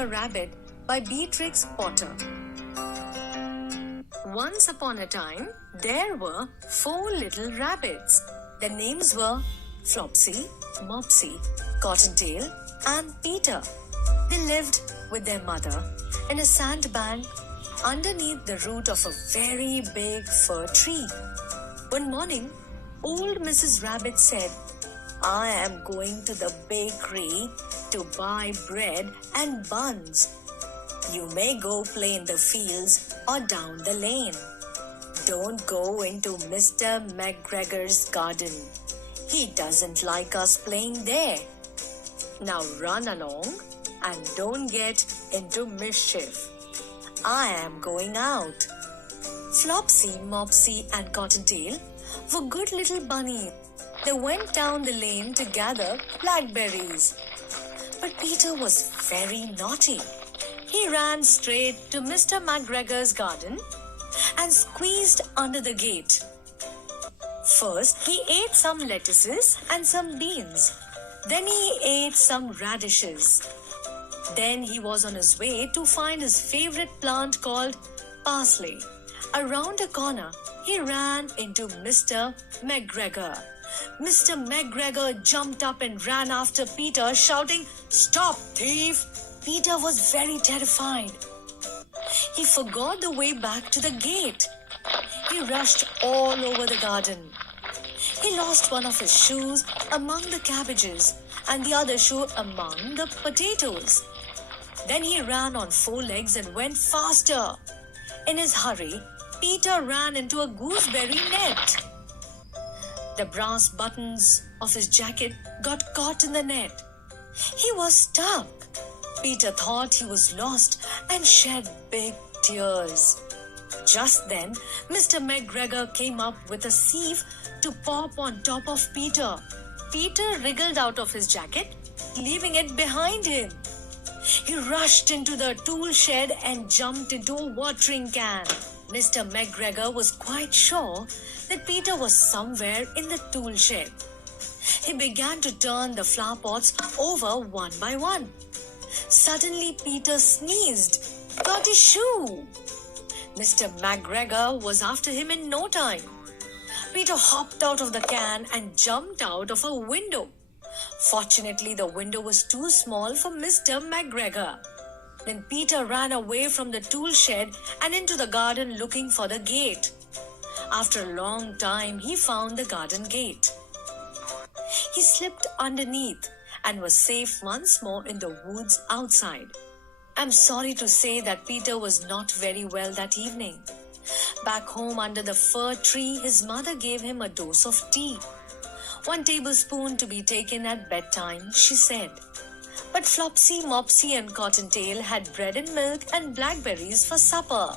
a Rabbit by Beatrix Potter. Once upon a time, there were 4 little rabbits. Their names were Flopsy, Mopsy, Cottontail, and Peter. They lived with their mother in a sandbank underneath the root of a very big fir tree. One morning, old Mrs. Rabbit said, "I am going to the bakery to buy bread and buns. You may go play in the fields or down the lane. Don't go into Mr. McGregor's garden. He doesn't like us playing there. Now run along and don't get into mischief. I am going out." Flopsy, Mopsy, and Cottontail were good little bunnies. They went down the lane to gather blackberries. But Peter was very naughty. He ran straight to Mr. McGregor's garden and squeezed under the gate. First, he ate some lettuces and some beans. Then he ate some radishes. Then he was on his way to find his favorite plant called parsley. Around a corner, he ran into Mr. McGregor. Mr. McGregor jumped up and ran after Peter, shouting, "Stop, thief!" Peter was very terrified. He forgot the way back to the gate. He rushed all over the garden. He lost one of his shoes among the cabbages and the other shoe among the potatoes. Then he ran on 4 legs and went faster. In his hurry, Peter ran into a gooseberry net. The brass buttons of his jacket got caught in the net. He was stuck. Peter thought he was lost and shed big tears. Just then, Mr. McGregor came up with a sieve to pop on top of Peter. Peter wriggled out of his jacket, leaving it behind him. He rushed into the tool shed and jumped into a watering can. Mr. McGregor was quite sure that Peter was somewhere in the tool shed. He began to turn the flower pots over one by one. Suddenly, Peter sneezed. Got his shoe. Mr. McGregor was after him in no time. Peter hopped out of the can and jumped out of a window. Fortunately, the window was too small for Mr. McGregor. Then Peter ran away from the tool shed and into the garden looking for the gate. After a long time, he found the garden gate. He slipped underneath and was safe once more in the woods outside. I'm sorry to say that Peter was not very well that evening. Back home under the fir tree, his mother gave him a dose of tea. 1 tablespoon to be taken at bedtime, she said. But Flopsy, Mopsy, and Cottontail had bread and milk and blackberries for supper.